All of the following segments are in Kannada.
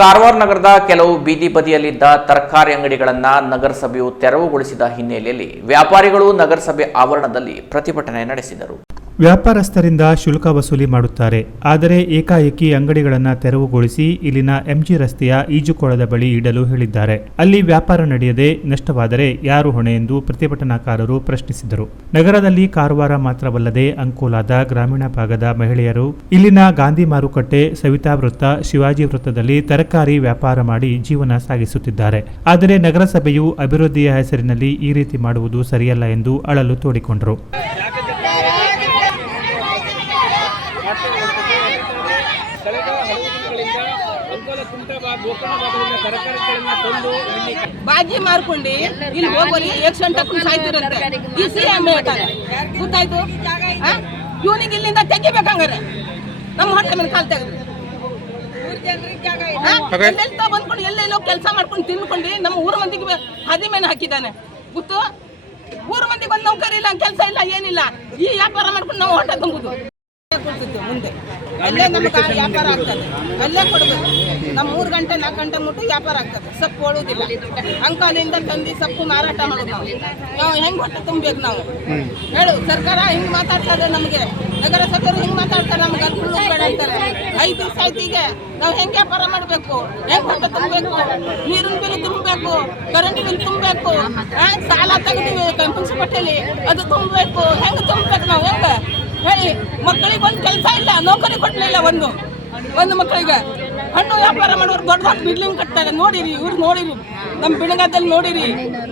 ಕಾರವಾರ ನಗರದ ಕೆಲವು ಬೀದಿ ಬದಿಯಲ್ಲಿದ್ದ ತರಕಾರಿ ಅಂಗಡಿಗಳನ್ನು ನಗರಸಭೆಯು ತೆರವುಗೊಳಿಸಿದ ಹಿನ್ನೆಲೆಯಲ್ಲಿ ವ್ಯಾಪಾರಿಗಳು ನಗರಸಭೆ ಆವರಣದಲ್ಲಿ ಪ್ರತಿಭಟನೆ ನಡೆಸಿದರು. ವ್ಯಾಪಾರಸ್ಥರಿಂದ ಶುಲ್ಕ ವಸೂಲಿ ಮಾಡುತ್ತಾರೆ. ಆದರೆ ಏಕಾಏಕಿ ಅಂಗಡಿಗಳನ್ನು ತೆರವುಗೊಳಿಸಿ ಇಲ್ಲಿನ ಎಂಜಿ ರಸ್ತೆಯ ಈಜುಕೊಳದ ಬಳಿ ಇಡಲು ಹೇಳಿದ್ದಾರೆ. ಅಲ್ಲಿ ವ್ಯಾಪಾರ ನಡೆಯದೆ ನಷ್ಟವಾದರೆ ಯಾರು ಹೊಣೆ ಎಂದು ಪ್ರತಿಭಟನಾಕಾರರು ಪ್ರಶ್ನಿಸಿದರು. ನಗರದಲ್ಲಿ ಕಾರವಾರ ಮಾತ್ರವಲ್ಲದೆ ಅಂಕೋಲಾದ ಗ್ರಾಮೀಣ ಭಾಗದ ಮಹಿಳೆಯರು ಇಲ್ಲಿನ ಗಾಂಧಿ ಮಾರುಕಟ್ಟೆ, ಸವಿತಾ ವೃತ್ತ, ಶಿವಾಜಿ ವೃತ್ತದಲ್ಲಿ ತರಕಾರಿ ವ್ಯಾಪಾರ ಮಾಡಿ ಜೀವನ ಸಾಗಿಸುತ್ತಿದ್ದಾರೆ. ಆದರೆ ನಗರಸಭೆಯು ಅಭಿವೃದ್ಧಿಯ ಹೆಸರಿನಲ್ಲಿ ಈ ರೀತಿ ಮಾಡುವುದು ಸರಿಯಲ್ಲ ಎಂದು ಅಳಲು ತೋಡಿಕೊಂಡರು. ಬಾಜಿ ಮಾರ್ಕೊಂಡು ಇಲ್ಲಿ ಹೋಗೋರಿ ಆಕ್ಸಿಡೆಂಟ್ ಹಾಕೊಂಡು ಸಾಯ್ತಿರಂತೆ. ಈ ಸಿ ಎಂ ಹೇಳ್ತಾರೆ ಗೊತ್ತಾಯ್ತು? ಇವನಿಗೆ ಇಲ್ಲಿಂದ ತೆಗಿಬೇಕಂಗಾರೆ. ನಮ್ಮ ಹೊಟ್ಟೆ ಮೇಲೆ ಕಾಲ್ ತೆಗೆದು. ಎಲ್ಲೆಲ್ಲ ಬಂದ್ಕೊಂಡು ಎಲ್ಲೆಲ್ಲೋ ಕೆಲಸ ಮಾಡ್ಕೊಂಡು ತಿನ್ಕೊಂಡು ನಮ್ಮ ಊರ ಮಂದಿಗೆ ಹದಿ ಮೇಲೆ ಹಾಕಿದ್ದಾನೆ. ಗೊತ್ತು? ಊರ ಮಂದಿಗೆ ಒಂದು ನೌಕರಿ ಇಲ್ಲ ಕೆಲಸ ಇಲ್ಲ ಏನಿಲ್ಲ. ಈ ವ್ಯಾಪಾರ ಮಾಡ್ಕೊಂಡು ನಾವು ಹೊಟ್ಟೆ ತುಂಬುದು ಅಲ್ಲೇ ನಮ್ಗೆ ವ್ಯಾಪಾರ ಆಗ್ತದೆ. ಅಲ್ಲೇ ಕೊಡ್ಬೇಕು. ನಮ್ಮ ಮೂರು ಗಂಟೆ, ನಾಲ್ಕು ಗಂಟೆ ಮುಟ್ಟು ವ್ಯಾಪಾರ ಆಗ್ತದೆ. ಸೊಪ್ಪು ಹೊಡುವುದಿಲ್ಲ ಅಂಕಾಲಿಂದ ತಂದು ಸೊಪ್ಪು ಮಾರಾಟ ಮಾಡೋದು ನಾವು. ನಾವು ಹೆಂಗ್ ಹೊಟ್ಟೆ ತುಂಬಬೇಕು ನಾವು? ಹೇಳು, ಸರ್ಕಾರ ಹಿಂಗ್ ಮಾತಾಡ್ತಾರೆ ನಮಗೆ. ನಗರಸಭೆಯವರು ಹಿಂಗ್ ಮಾತಾಡ್ತಾರೆ ನಮ್ಗೆ. ಅನುಕೂಲ ಬೇಡ ಅಂತಾರೆ. ಐದು ದಿವಸ ಆಯ್ತು ನಾವು ಹೆಂಗ್ ವ್ಯಾಪಾರ ಮಾಡಬೇಕು? ಹೆಂಗ್ ಹೊಟ್ಟೆ ತುಂಬಬೇಕು? ನೀರಿನ ಬಿಲ್ ತುಂಬಬೇಕು? ಕರೆಂಟ್ ಬಿಲ್ ತುಂಬಬೇಕು? ಸಾಲ ತೆಗೆದಿವಿ ಮುನ್ಸಿಪಾಲ್ಟಿಲಿ ಅದು ತುಂಬಬೇಕು. ಹೆಂಗ್ ತುಂಬಬೇಕು ನಾವು, ಹೆಂಗ? ಹೇಳಿ ಮಕ್ಕಳಿಗೆ ಕೆಲಸ ಇಲ್ಲ, ನೌಕರಿ ಕೊಡ್ಲಿಲ್ಲ ಒಂದು. ಒಂದು ಮಕ್ಕಳಿಗೆ. ಹಣ್ಣು ವ್ಯಾಪಾರ ಮಾಡೋರು ದೊಡ್ಡ ದೊಡ್ಡ ಬಿಲ್ಡಿಂಗ್ ಕಟ್ತಾರೆ ನೋಡಿರಿ, ಇವ್ರು ನೋಡಿರಿ. ನಮ್ಮ ಬಿಣಗದಲ್ಲಿ ನೋಡಿರಿ.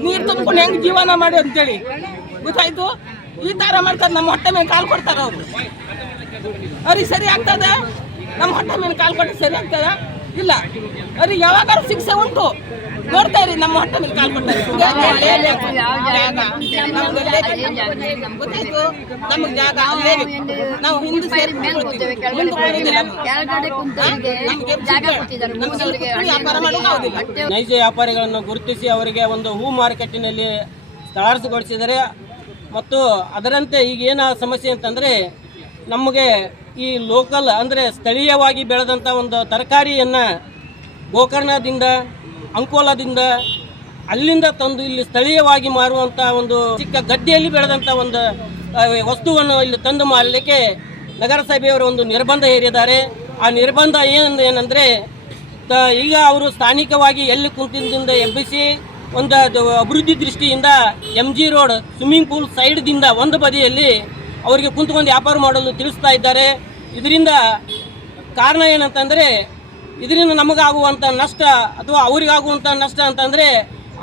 ನೀರು ತುಂಬಿಕೊಂಡು ಹೆಂಗ್ ಜೀವನ ಮಾಡಿ ಅಂತೇಳಿ. ಗೊತ್ತಾಯ್ತು? ಈ ತರ ಮಾಡ್ತಾರೆ ನಮ್ಮ ಹೊಟ್ಟೆ ಮೇಲೆ ಕಾಲು ಕೊಡ್ತಾರೆ ಅವರು. ಅವ್ರಿಗೆ ಸರಿ ಆಗ್ತದೆ? ನಮ್ಮ ಹೊಟ್ಟೆ ಮೇಲೆ ಕಾಲು ಕೊಟ್ಟು ಸರಿ ಆಗ್ತದ? ಇಲ್ಲ. ಅವ್ರಿಗೆ ಯಾವಾಗಾರು ಶಿಕ್ಷೆ ಉಂಟು. ನೋಡ್ತಾ ಇರಿ ನಮ್ಮ ಹೊಟ್ಟೆ ಮೇಲೆ ಕಾಲು ಕೊಡ್ತಾರೆ ಗೊತ್ತಾಯ್ತು? ನಮಗೆ ಜಾಗ ಅಲ್ಲೇ ನಾವು ಹಿಂದೆ ಸೇರಿ. ನೈಜ ವ್ಯಾಪಾರಿಗಳನ್ನು ಗುರುತಿಸಿ ಅವರಿಗೆ ಒಂದು ಹೂ ಮಾರುಕಟ್ಟಿನಲ್ಲಿ ಸ್ಥಳಾರ್ಸಗೊಳಿಸಿದರೆ ಮತ್ತು ಅದರಂತೆ ಈಗ ಏನ ಸಮಸ್ಯೆ ಅಂತಂದರೆ ನಮಗೆ ಈ ಲೋಕಲ್ ಅಂದರೆ ಸ್ಥಳೀಯವಾಗಿ ಬೆಳೆದಂಥ ಒಂದು ತರಕಾರಿಯನ್ನು ಗೋಕರ್ಣದಿಂದ ಅಂಕೋಲದಿಂದ ಅಲ್ಲಿಂದ ತಂದು ಇಲ್ಲಿ ಸ್ಥಳೀಯವಾಗಿ ಮಾರುವಂಥ ಒಂದು ಚಿಕ್ಕ ಗದ್ದೆಯಲ್ಲಿ ಬೆಳೆದಂಥ ಒಂದು ವಸ್ತುವನ್ನು ಇಲ್ಲಿ ತಂದು ಮಾರಲಿಕ್ಕೆ ನಗರಸಭೆಯವರು ಒಂದು ನಿರ್ಬಂಧ ಹೇರಿದ್ದಾರೆ. ಆ ನಿರ್ಬಂಧ ಏನು ಏನಂದರೆ ಈಗ ಅವರು ಸ್ಥಾನಿಕವಾಗಿ ಎಲ್ಲಿ ಕುಂತಿದ್ದಿಂದ ಎಬ್ಬಿಸಿ ಒಂದು ಅಭಿವೃದ್ಧಿ ದೃಷ್ಟಿಯಿಂದ M G road, swimming pool ಸೈಡ್ದಿಂದ ಒಂದು ಬದಿಯಲ್ಲಿ ಅವರಿಗೆ ಕುಂತ್ಕೊಂಡು ವ್ಯಾಪಾರ ಮಾಡಲು ತಿಳಿಸ್ತಾ ಇದ್ದಾರೆ. ಇದರಿಂದ ಕಾರಣ ಏನಂತಂದರೆ ಇದರಿಂದ ನಮಗಾಗುವಂಥ ನಷ್ಟ ಅಥವಾ ಅವರಿಗಾಗುವಂಥ ನಷ್ಟ ಅಂತಂದರೆ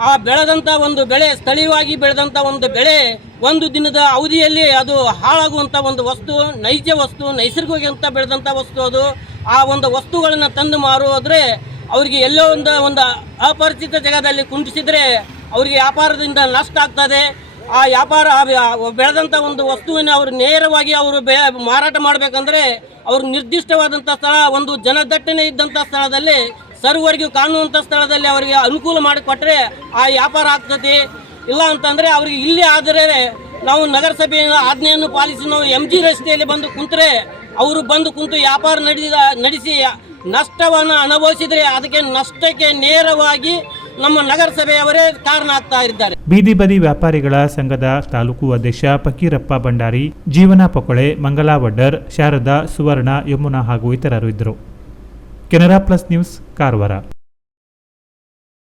ಆ ಬೆಳೆದಂಥ ಒಂದು ಬೆಳೆ, ಸ್ಥಳೀಯವಾಗಿ ಬೆಳೆದಂಥ ಒಂದು ಬೆಳೆ, ಒಂದು ದಿನದ ಅವಧಿಯಲ್ಲಿ ಅದು ಹಾಳಾಗುವಂಥ ಒಂದು ವಸ್ತು, ನೈಜ ವಸ್ತು, ನೈಸರ್ಗಿಕವಾಗಿ ಅಂತ ಬೆಳೆದಂಥ ವಸ್ತು ಅದು. ಆ ಒಂದು ವಸ್ತುಗಳನ್ನು ತಂದು ಮಾರುವುದ್ರೆ ಅವರಿಗೆ ಎಲ್ಲೋ ಒಂದು ಒಂದು ಅಪರಿಚಿತ ಜಾಗದಲ್ಲಿ ಕುಂಟಿಸಿದ್ರೆ ಅವರಿಗೆ ವ್ಯಾಪಾರದಿಂದ ನಷ್ಟ ಆಗ್ತದೆ. ಆ ವ್ಯಾಪಾರ ಬೆಳೆದಂಥ ಒಂದು ವಸ್ತುವಿನ ಅವರು ನೇರವಾಗಿ ಅವರು ಮಾರಾಟ ಮಾಡಬೇಕಂದ್ರೆ ಅವರು ನಿರ್ದಿಷ್ಟವಾದಂಥ ಸ್ಥಳ, ಒಂದು ಜನದಟ್ಟಣೆ ಇದ್ದಂಥ ಸ್ಥಳದಲ್ಲಿ ಸರ್ವರಿಗೂ ಕಾಣುವಂಥ ಸ್ಥಳದಲ್ಲಿ ಅವರಿಗೆ ಅನುಕೂಲ ಮಾಡಿಕೊಟ್ರೆ ಆ ವ್ಯಾಪಾರ ಆಗ್ತದೆ. ಇಲ್ಲ ಅಂತಂದರೆ ಅವರಿಗೆ ಇಲ್ಲಿ ಆದರೆ ನಾವು ನಗರಸಭೆಯ ಆಜ್ಞೆಯನ್ನು ಪಾಲಿಸಿ ನಾವು ಎಂ ಜಿ ರಸ್ತೆಯಲ್ಲಿ ಬಂದು ಕುಂತರೆ ಅವರು ಬಂದು ಕುಂತು ವ್ಯಾಪಾರ ನಡೆಸಿದ ನಡೆಸಿ ನಷ್ಟವನ್ನು ಅನುಭವಿಸಿದರೆ ಅದಕ್ಕೆ ನಷ್ಟಕ್ಕೆ ನೇರವಾಗಿ ನಮ್ಮ ನಗರಸಭೆಯವರೇ ಕಾರಣ ಆಗ್ತಾ ಇದ್ದಾರೆ. ಬೀದಿ ಬದಿ ವ್ಯಾಪಾರಿಗಳ ಸಂಘದ ತಾಲೂಕು ಅಧ್ಯಕ್ಷ ಫಕೀರಪ್ಪ ಭಂಡಾರಿ, ಜೀವನ ಪೊಕೊಳೆ, ಮಂಗಲಾ ವಡ್ಡರ್, ಶಾರದಾ ಸುವರ್ಣ, ಯಮುನಾ ಹಾಗೂ ಇತರರು ಇದ್ದರು. Canara plus news, Karwar.